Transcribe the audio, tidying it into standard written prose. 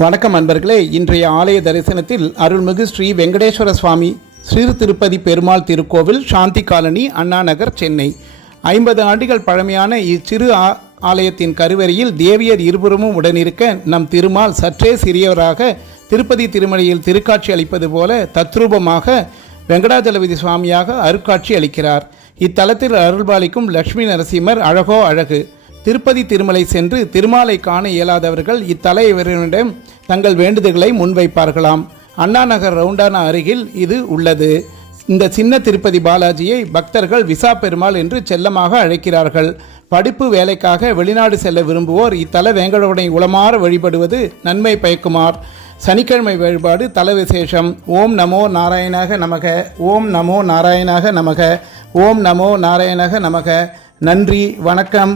வணக்கம் அன்பர்களே. இன்றைய ஆலய தரிசனத்தில் அருள்மிகு ஸ்ரீ வெங்கடேஸ்வர சுவாமி ஸ்ரீ திருப்பதி பெருமாள் திருக்கோவில், சாந்தி காலனி, அண்ணா நகர், சென்னை. 50 ஆண்டுகள் பழமையான இச்சிறு ஆலயத்தின் கருவறையில் தேவியர் இருபுறமும் உடனிருக்க நம் திருமால் சற்றே சிறியவராக திருப்பதி திருமலையில் திருக்காட்சி அளிப்பது போல தத்ரூபமாக வெங்கடாஜலபதி சுவாமியாக அருட்காட்சி அளிக்கிறார். இத்தலத்தில் அருள்பாலிக்கும் லட்சுமி நரசிம்மர் அழகோ அழகு. திருப்பதி திருமலை சென்று திருமாலை காண இயலாதவர்கள் இத்தலைவரிடம் தங்கள் வேண்டுதல்களை முன்வைப்பார்களாம். அண்ணா நகர் ரவுண்டானா அருகில் இது உள்ளது. இந்த சின்ன திருப்பதி பாலாஜியை பக்தர்கள் விசா பெருமாள் என்று செல்லமாக அழைக்கிறார்கள். படிப்பு வேலைக்காக வெளிநாடு செல்ல விரும்புவோர் இத்தல வேங்கடவனை உளமாற வழிபடுவது நன்மை பயக்குமார். சனிக்கிழமை வழிபாடு தல விசேஷம். ஓம் நமோ நாராயணாக நமக, ஓம் நமோ நாராயணாக நமக, ஓம் நமோ நாராயணாக நமக. நன்றி, வணக்கம்.